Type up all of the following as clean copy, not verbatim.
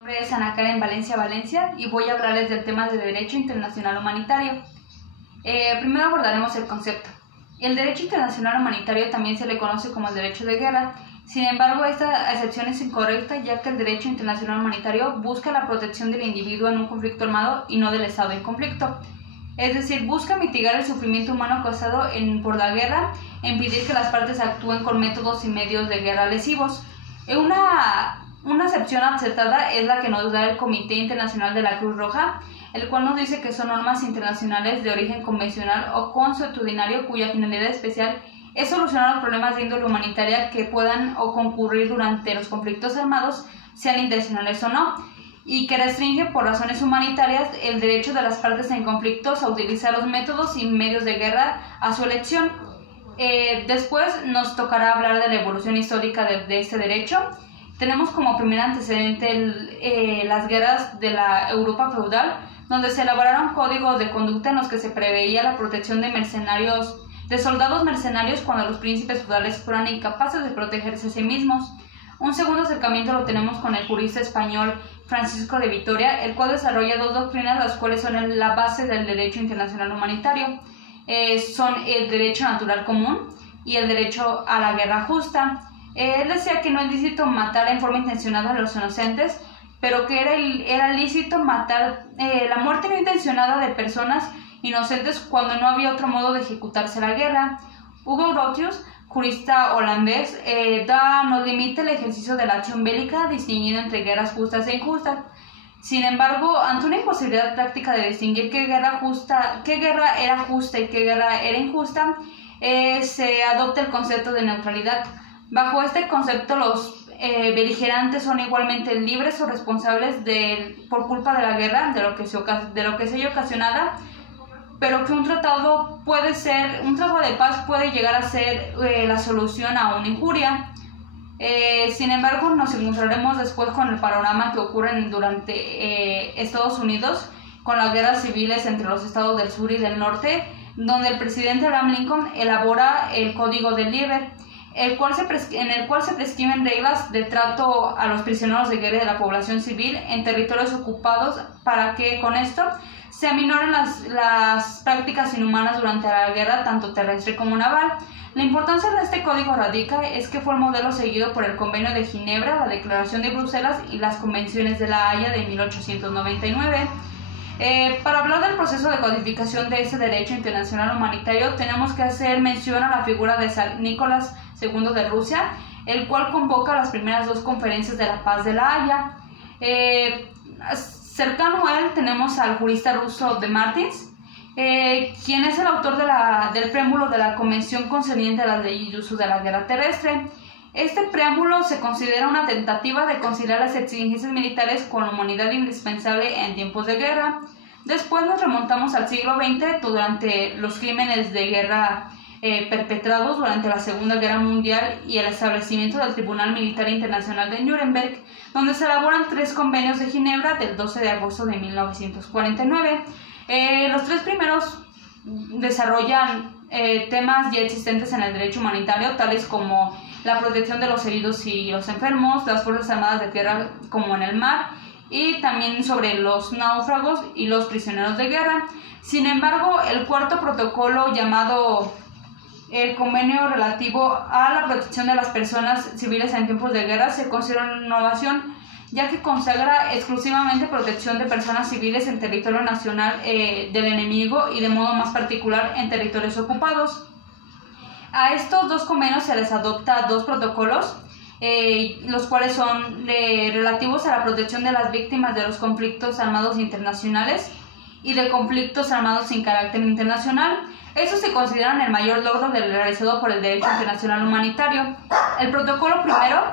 Mi nombre es Ana Karen Valencia y voy a hablarles del tema de Derecho Internacional Humanitario. Primero abordaremos el concepto. El derecho internacional humanitario también se le conoce como el derecho de guerra. Sin embargo, esta acepción es incorrecta, ya que el derecho internacional humanitario busca la protección del individuo en un conflicto armado y no del Estado en conflicto. Es decir, busca mitigar el sufrimiento humano causado por la guerra e impedir que las partes actúen con métodos y medios de guerra lesivos. Una acepción acertada es la que nos da el Comité Internacional de la Cruz Roja, el cual nos dice que son normas internacionales de origen convencional o consuetudinario cuya finalidad especial es solucionar los problemas de índole humanitaria que puedan o concurrir durante los conflictos armados, sean intencionales o no, y que restringe por razones humanitarias el derecho de las partes en conflictos a utilizar los métodos y medios de guerra a su elección. Después nos tocará hablar de la evolución histórica de este derecho. Tenemos como primer antecedente las guerras de la Europa feudal, donde se elaboraron códigos de conducta en los que se preveía la protección de soldados mercenarios cuando los príncipes feudales fueran incapaces de protegerse a sí mismos. Un segundo acercamiento lo tenemos con el jurista español Francisco de Vitoria, el cual desarrolla dos doctrinas, las cuales son la base del derecho internacional humanitario. Son el derecho natural común y el derecho a la guerra justa. Él decía que no es lícito matar en forma intencionada a los inocentes, pero que era lícito matar la muerte no intencionada de personas inocentes cuando no había otro modo de ejecutarse la guerra. Hugo Grotius, jurista holandés, nos limita el ejercicio de la acción bélica distinguiendo entre guerras justas e injustas. Sin embargo, ante una imposibilidad práctica de distinguir qué guerra era justa y qué guerra era injusta, se adopta el concepto de neutralidad. Bajo este concepto, los beligerantes son igualmente libres o responsables por culpa de la guerra, de lo que se haya ocasionada, pero que un tratado de paz puede llegar a ser la solución a una injuria. Sin embargo, nos encontraremos después con el panorama que ocurre durante Estados Unidos, con las guerras civiles entre los estados del sur y del norte, donde el presidente Abraham Lincoln elabora el Código de Lieber, en el cual se prescriben reglas de trato a los prisioneros de guerra y de la población civil en territorios ocupados para que con esto se aminoren las prácticas inhumanas durante la guerra, tanto terrestre como naval. La importancia de este código radica es que fue el modelo seguido por el Convenio de Ginebra, la Declaración de Bruselas y las Convenciones de la Haya de 1899. Para hablar del proceso de codificación de este derecho internacional humanitario, tenemos que hacer mención a la figura de San Nicolás II de Rusia, el cual convoca las primeras dos conferencias de la paz de la Haya. Cercano a él tenemos al jurista ruso de Martins, quien es el autor del preámbulo de la Convención concerniente a las leyes y usos de la guerra terrestre. Este preámbulo se considera una tentativa de conciliar las exigencias militares con la humanidad indispensable en tiempos de guerra. Después nos remontamos al siglo XX, durante los crímenes de guerra perpetrados durante la Segunda Guerra Mundial y el establecimiento del Tribunal Militar Internacional de Nuremberg, donde se elaboran tres convenios de Ginebra del 12 de agosto de 1949. Los tres primeros desarrollan temas ya existentes en el derecho humanitario, tales como la protección de los heridos y los enfermos, las fuerzas armadas de tierra como en el mar, y también sobre los náufragos y los prisioneros de guerra. Sin embargo, el cuarto protocolo, llamado el convenio relativo a la protección de las personas civiles en tiempos de guerra, se considera una innovación, ya que consagra exclusivamente protección de personas civiles en territorio nacional del enemigo y de modo más particular en territorios ocupados. A estos dos convenios se les adopta dos protocolos, los cuales son relativos a la protección de las víctimas de los conflictos armados internacionales y de conflictos armados sin carácter internacional. Estos se consideran el mayor logro realizado por el derecho internacional humanitario. El protocolo primero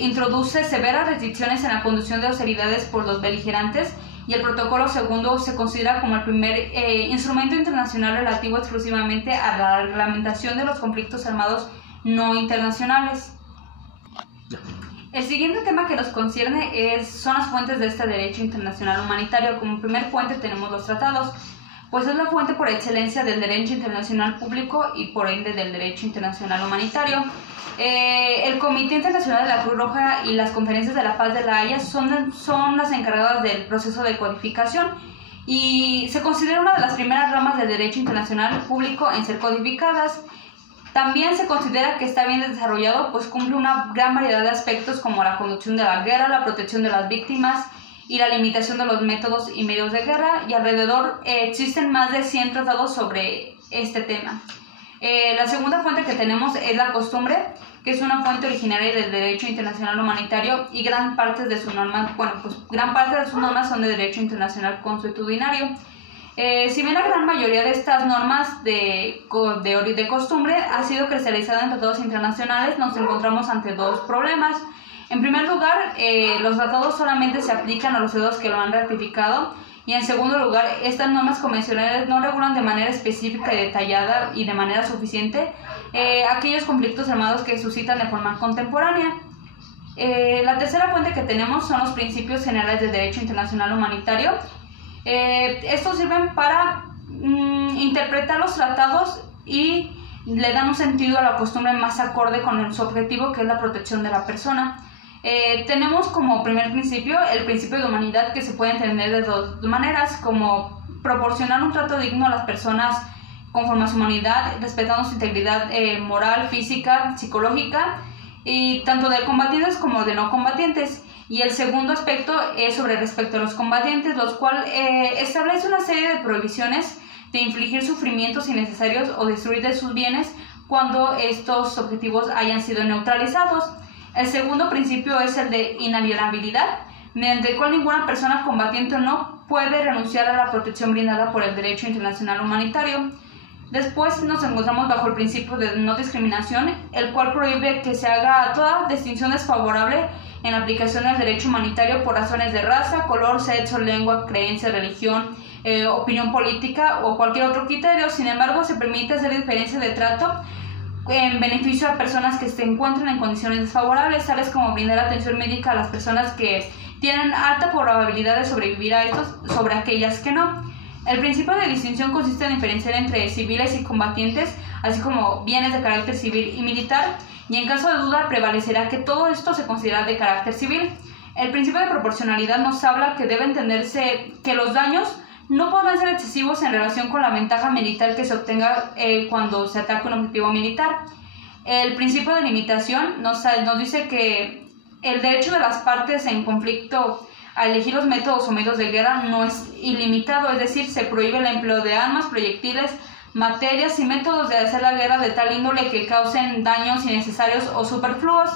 introduce severas restricciones en la conducción de hostilidades por los beligerantes, y el protocolo segundo se considera como el primer instrumento internacional relativo exclusivamente a la reglamentación de los conflictos armados no internacionales. El siguiente tema que nos concierne son las fuentes de este derecho internacional humanitario. Como primer fuente tenemos los tratados. pues es la fuente por excelencia del derecho internacional público y por ende del derecho internacional humanitario. El Comité Internacional de la Cruz Roja y las Conferencias de la Paz de La Haya son las encargadas del proceso de codificación y se considera una de las primeras ramas del derecho internacional público en ser codificadas. También se considera que está bien desarrollado, pues cumple una gran variedad de aspectos como la conducción de la guerra, la protección de las víctimas y la limitación de los métodos y medios de guerra, y alrededor existen más de 100 tratados sobre este tema. La segunda fuente que tenemos es la costumbre, que es una fuente originaria del derecho internacional humanitario y gran parte de sus normas son de derecho internacional consuetudinario. Si bien la gran mayoría de estas normas de costumbre ha sido cristalizada en tratados internacionales, nos encontramos ante dos problemas. En primer lugar, los tratados solamente se aplican a los estados que lo han ratificado, y en segundo lugar, estas normas convencionales no regulan de manera específica y detallada y de manera suficiente aquellos conflictos armados que suscitan de forma contemporánea. La tercera fuente que tenemos son los principios generales del derecho internacional humanitario. Estos sirven para interpretar los tratados y le dan un sentido a la costumbre más acorde con su objetivo, que es la protección de la persona. Tenemos como primer principio el principio de humanidad, que se puede entender de dos maneras, como proporcionar un trato digno a las personas conforme a su humanidad, respetando su integridad moral, física, psicológica, y tanto de combatientes como de no combatientes. Y el segundo aspecto es sobre respecto a los combatientes, los cuales establece una serie de prohibiciones de infligir sufrimientos innecesarios o destruir de sus bienes cuando estos objetivos hayan sido neutralizados. El segundo principio es el de inalienabilidad, mediante el cual ninguna persona combatiente no puede renunciar a la protección brindada por el derecho internacional humanitario. Después nos encontramos bajo el principio de no discriminación, el cual prohíbe que se haga toda distinción desfavorable en la aplicación del derecho humanitario por razones de raza, color, sexo, lengua, creencia, religión, opinión política o cualquier otro criterio. Sin embargo, se permite hacer diferencia de trato en beneficio a personas que se encuentran en condiciones desfavorables, tales como brindar atención médica a las personas que tienen alta probabilidad de sobrevivir a estos sobre aquellas que no. El principio de distinción consiste en diferenciar entre civiles y combatientes, así como bienes de carácter civil y militar, y en caso de duda prevalecerá que todo esto se considera de carácter civil. El principio de proporcionalidad nos habla que debe entenderse que los daños no podrán ser excesivos en relación con la ventaja militar que se obtenga cuando se ataca un objetivo militar. El principio de limitación nos dice que el derecho de las partes en conflicto a elegir los métodos o medios de guerra no es ilimitado, es decir, se prohíbe el empleo de armas, proyectiles, materias y métodos de hacer la guerra de tal índole que causen daños innecesarios o superfluos.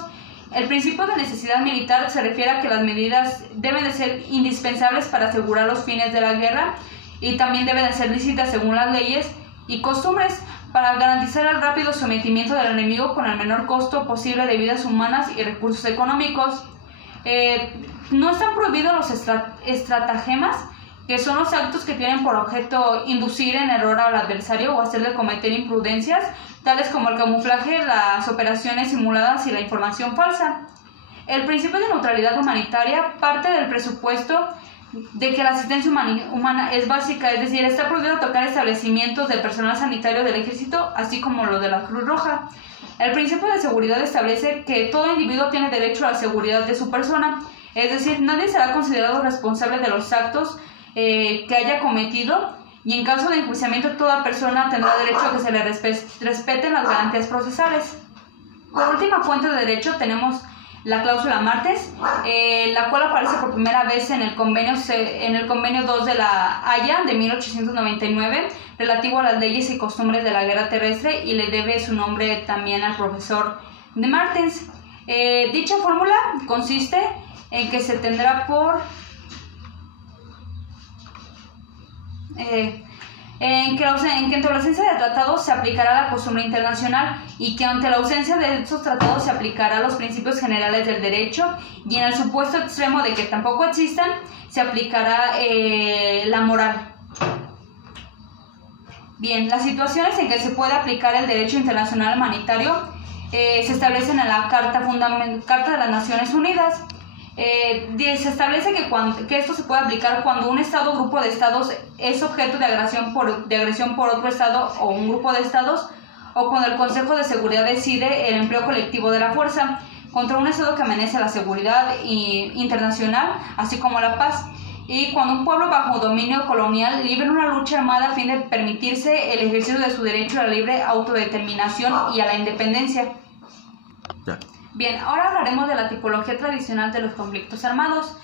El principio de necesidad militar se refiere a que las medidas deben de ser indispensables para asegurar los fines de la guerra y también deben de ser lícitas según las leyes y costumbres para garantizar el rápido sometimiento del enemigo con el menor costo posible de vidas humanas y recursos económicos. No están prohibidos los estratagemas, que son los actos que tienen por objeto inducir en error al adversario o hacerle cometer imprudencias, tales como el camuflaje, las operaciones simuladas y la información falsa. El principio de neutralidad humanitaria parte del presupuesto de que la asistencia humana es básica, es decir, está prohibido tocar establecimientos del personal sanitario del ejército, así como lo de la Cruz Roja. El principio de seguridad establece que todo individuo tiene derecho a la seguridad de su persona, es decir, nadie será considerado responsable de los actos que haya cometido, y en caso de enjuiciamiento toda persona tendrá derecho a que se le respeten las garantías procesales. Por última fuente de derecho tenemos la cláusula Martes, la cual aparece por primera vez en el convenio 2 de la Haya de 1899, relativo a las leyes y costumbres de la guerra terrestre, y le debe su nombre también al profesor de Martens. Dicha fórmula consiste en que se tendrá por en que ante la ausencia de tratados se aplicará la costumbre internacional, y que ante la ausencia de estos tratados se aplicará los principios generales del derecho, y en el supuesto extremo de que tampoco existan se aplicará la moral. Bien, las situaciones en que se puede aplicar el derecho internacional humanitario se establecen en la Carta de las Naciones Unidas. Se establece que esto se puede aplicar cuando un estado o grupo de estados es objeto de agresión por otro estado o un grupo de estados, o cuando el Consejo de Seguridad decide el empleo colectivo de la fuerza contra un estado que amenaza la seguridad internacional, así como la paz, y cuando un pueblo bajo dominio colonial libra una lucha armada a fin de permitirse el ejercicio de su derecho a la libre autodeterminación y a la independencia. Bien, ahora hablaremos de la tipología tradicional de los conflictos armados.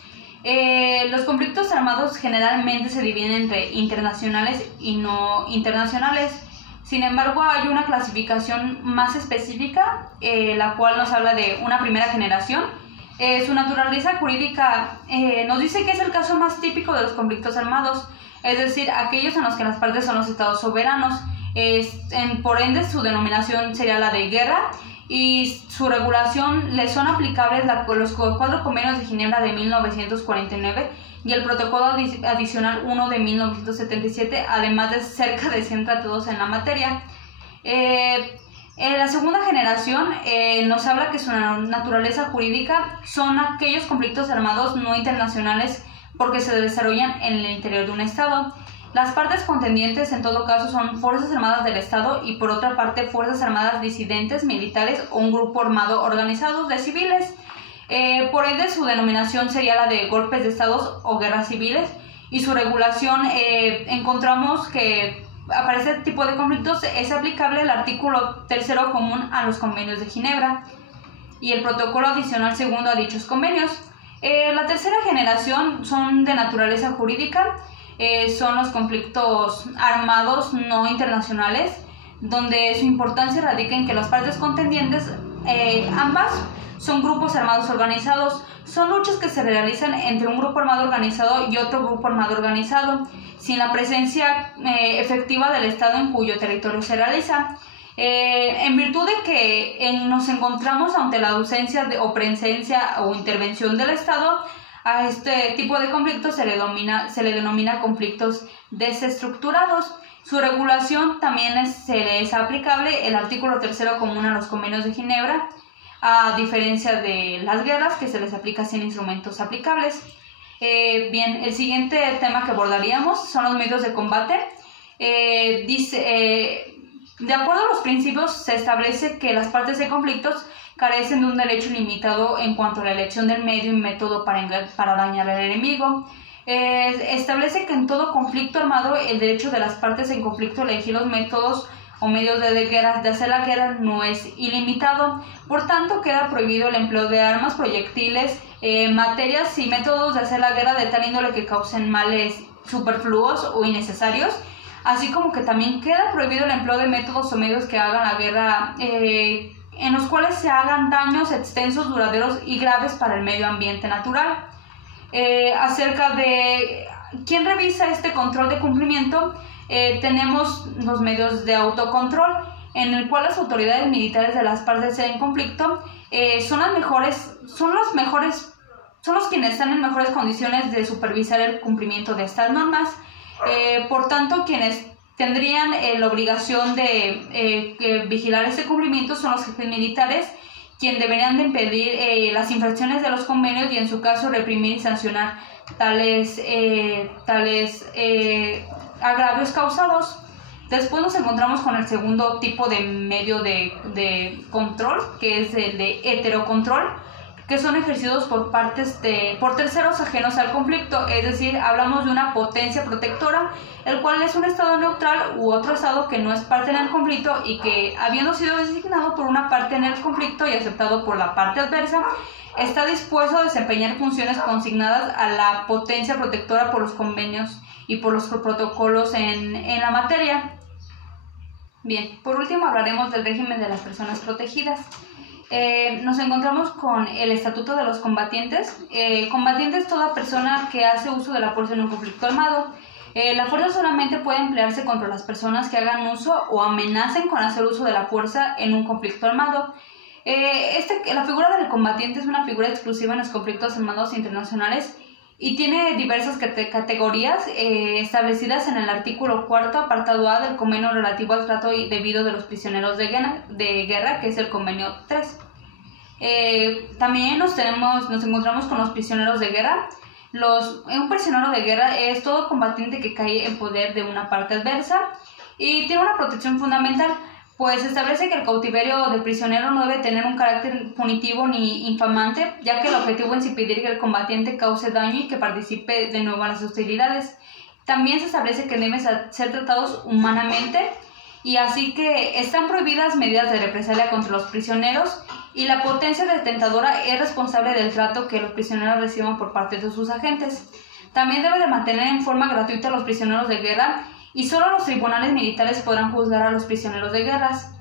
Los conflictos armados generalmente se dividen entre internacionales y no internacionales. Sin embargo, hay una clasificación más específica, la cual nos habla de una primera generación. Su naturaleza jurídica nos dice que es el caso más típico de los conflictos armados, es decir, aquellos en los que las partes son los estados soberanos. Por ende, su denominación sería la de guerra, y su regulación le son aplicables los 4 convenios de Ginebra de 1949 y el protocolo adicional 1 de 1977, además de cerca de 100 tratados en la materia. La segunda generación nos habla que su naturaleza jurídica son aquellos conflictos armados no internacionales porque se desarrollan en el interior de un estado. Las partes contendientes en todo caso son fuerzas armadas del estado y por otra parte fuerzas armadas disidentes, militares o un grupo armado organizado de civiles. Por ende, su denominación sería la de golpes de estados o guerras civiles, y su regulación encontramos que para este tipo de conflictos es aplicable el artículo 3 común a los convenios de Ginebra y el protocolo adicional 2 a dichos convenios. La tercera generación son de naturaleza jurídica, son los conflictos armados no internacionales, donde su importancia radica en que las partes contendientes, ambas, son grupos armados organizados. Son luchas que se realizan entre un grupo armado organizado y otro grupo armado organizado, sin la presencia efectiva del Estado en cuyo territorio se realiza. En virtud de que nos encontramos ante la ausencia o presencia o intervención del Estado, a este tipo de conflictos se le denomina conflictos desestructurados. Su regulación también se le es aplicable el artículo 3 común a los convenios de Ginebra, a diferencia de las guerras, que se les aplica sin instrumentos aplicables. Bien, el siguiente tema que abordaríamos son los medios de combate. De acuerdo a los principios, se establece que las partes de conflictos carecen de un derecho limitado en cuanto a la elección del medio y método para dañar al enemigo. Establece que en todo conflicto armado el derecho de las partes en conflicto a elegir los métodos o medios de hacer la guerra no es ilimitado. Por tanto, queda prohibido el empleo de armas, proyectiles, materias y métodos de hacer la guerra de tal índole que causen males superfluos o innecesarios, así como que también queda prohibido el empleo de métodos o medios que hagan la guerra en los cuales se hagan daños extensos, duraderos y graves para el medio ambiente natural. Acerca de quién revisa este control de cumplimiento, tenemos los medios de autocontrol, en el cual las autoridades militares de las partes en conflicto son los quienes están en mejores condiciones de supervisar el cumplimiento de estas normas. Por tanto, quienes tendrían la obligación de vigilar este cumplimiento son los jefes militares, quienes deberían de impedir las infracciones de los convenios y en su caso reprimir y sancionar tales agravios causados. Después nos encontramos con el segundo tipo de medio de control, que es el de heterocontrol, que son ejercidos por terceros ajenos al conflicto, es decir, hablamos de una potencia protectora, el cual es un estado neutral u otro estado que no es parte en el conflicto y que, habiendo sido designado por una parte en el conflicto y aceptado por la parte adversa, está dispuesto a desempeñar funciones consignadas a la potencia protectora por los convenios y por los protocolos en la materia. Bien, por último hablaremos del régimen de las personas protegidas. Nos encontramos con el Estatuto de los Combatientes. Combatiente es toda persona que hace uso de la fuerza en un conflicto armado. La fuerza solamente puede emplearse contra las personas que hagan uso o amenacen con hacer uso de la fuerza en un conflicto armado. La figura del combatiente es una figura exclusiva en los conflictos armados internacionales y tiene diversas categorías establecidas en el artículo 4, apartado A del convenio relativo al trato debido de los prisioneros de guerra, que es el convenio 3. También nos encontramos con los prisioneros de guerra. Un prisionero de guerra es todo combatiente que cae en poder de una parte adversa y tiene una protección fundamental, pues establece que el cautiverio del prisionero no debe tener un carácter punitivo ni infamante, ya que el objetivo es impedir que el combatiente cause daño y que participe de nuevo en las hostilidades. También se establece que deben ser tratados humanamente, y así que están prohibidas medidas de represalia contra los prisioneros, y la potencia detentadora es responsable del trato que los prisioneros reciban por parte de sus agentes. También debe de mantener en forma gratuita a los prisioneros de guerra, y solo los tribunales militares podrán juzgar a los prisioneros de guerras.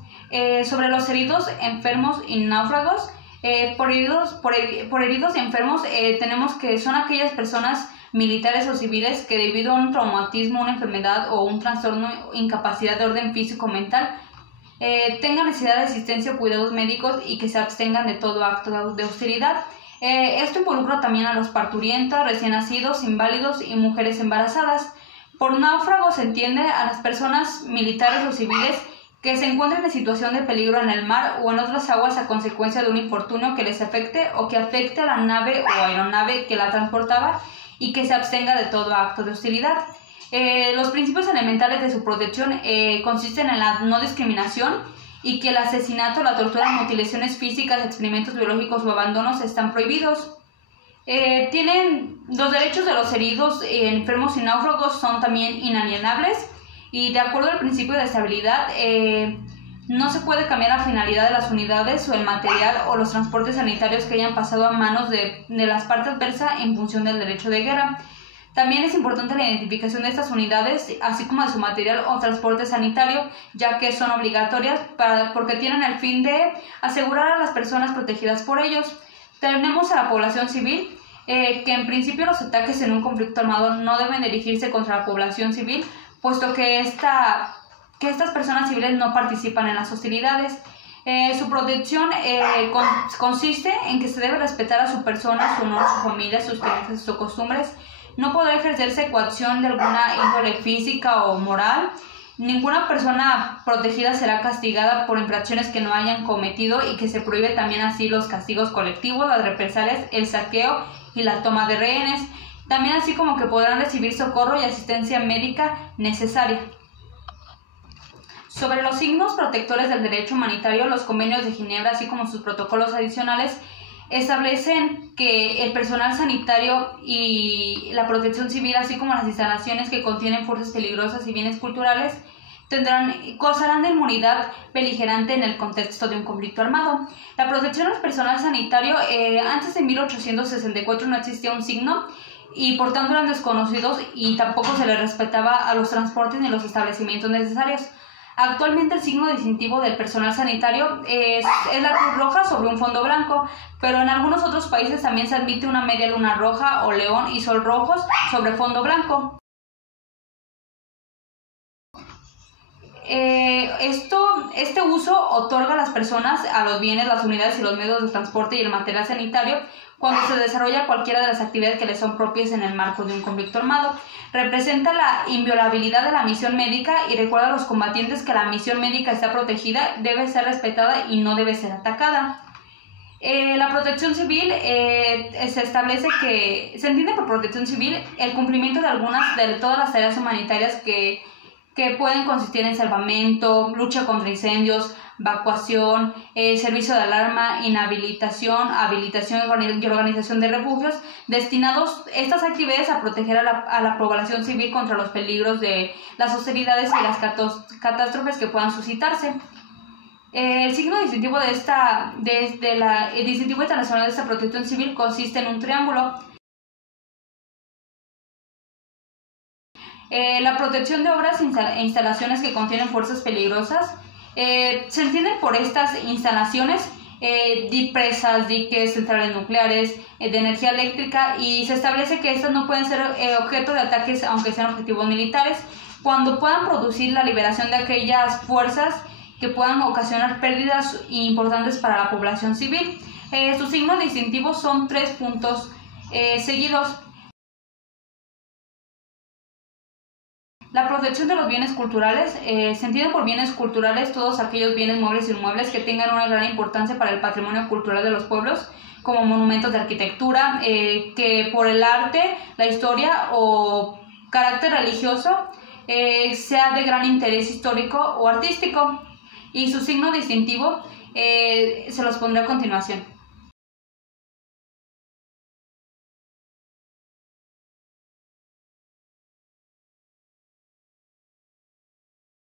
Sobre los heridos, enfermos y náufragos, por heridos y enfermos tenemos que son aquellas personas militares o civiles que debido a un traumatismo, una enfermedad o un trastorno o incapacidad de orden físico o mental tengan necesidad de asistencia o cuidados médicos y que se abstengan de todo acto de hostilidad. Esto involucra también a los parturientos, recién nacidos, inválidos y mujeres embarazadas. Por náufragos se entiende a las personas militares o civiles que se encuentren en situación de peligro en el mar o en otras aguas a consecuencia de un infortunio que les afecte o que afecte a la nave o aeronave que la transportaba y que se abstenga de todo acto de hostilidad. Los principios elementales de su protección consisten en la no discriminación y que el asesinato, la tortura, mutilaciones físicas, experimentos biológicos o abandonos están prohibidos. Tienen los derechos de los heridos, enfermos y náufragos son también inalienables, y de acuerdo al principio de estabilidad no se puede cambiar la finalidad de las unidades o el material o los transportes sanitarios que hayan pasado a manos de las partes adversas en función del derecho de guerra. También es importante la identificación de estas unidades, así como de su material o transporte sanitario, ya que son obligatorias porque tienen el fin de asegurar a las personas protegidas por ellos. Tenemos a la población civil, que en principio los ataques en un conflicto armado no deben dirigirse contra la población civil, puesto que estas personas civiles no participan en las hostilidades. Su protección consiste en que se debe respetar a su persona, su honor, su familia, sus creencias, sus costumbres. No podrá ejercerse coacción de alguna índole física o moral. Ninguna persona protegida será castigada por infracciones que no hayan cometido, y que se prohíbe también así los castigos colectivos, las represalias, el saqueo y la toma de rehenes. También así como que podrán recibir socorro y asistencia médica necesaria. Sobre los signos protectores del derecho humanitario, los convenios de Ginebra, así como sus protocolos adicionales, establecen que el personal sanitario y la protección civil, así como las instalaciones que contienen fuerzas peligrosas y bienes culturales, gozarán de inmunidad beligerante en el contexto de un conflicto armado. La protección al personal sanitario, antes de 1864 no existía un signo, y por tanto eran desconocidos, y tampoco se les respetaba a los transportes ni los establecimientos necesarios. Actualmente el signo distintivo del personal sanitario es la cruz roja sobre un fondo blanco, pero en algunos otros países también se admite una media luna roja o león y sol rojos sobre fondo blanco. Este uso otorga a las personas, a los bienes, las unidades y los medios de transporte y el material sanitario cuando se desarrolla cualquiera de las actividades que les son propias en el marco de un conflicto armado. Representa la inviolabilidad de la misión médica y recuerda a los combatientes que la misión médica está protegida, debe ser respetada y no debe ser atacada. La protección civil se establece que se entiende por protección civil el cumplimiento de todas las tareas humanitarias que pueden consistir en salvamento, lucha contra incendios, evacuación, servicio de alarma, inhabilitación, habilitación y organización de refugios, destinados estas actividades a proteger a la población civil contra los peligros de las hostilidades y las catástrofes que puedan suscitarse. El signo distintivo el distintivo internacional de esta protección civil consiste en un triángulo. La protección de obras e instalaciones que contienen fuerzas peligrosas se entienden por estas instalaciones presas, diques, centrales nucleares, de energía eléctrica, y se establece que estas no pueden ser objeto de ataques aunque sean objetivos militares, cuando puedan producir la liberación de aquellas fuerzas que puedan ocasionar pérdidas importantes para la población civil. Sus signos distintivos son 3 puntos seguidos. La protección de los bienes culturales, se entiende por bienes culturales todos aquellos bienes muebles e inmuebles que tengan una gran importancia para el patrimonio cultural de los pueblos, como monumentos de arquitectura, que por el arte, la historia o carácter religioso sea de gran interés histórico o artístico, y su signo distintivo se los pondré a continuación.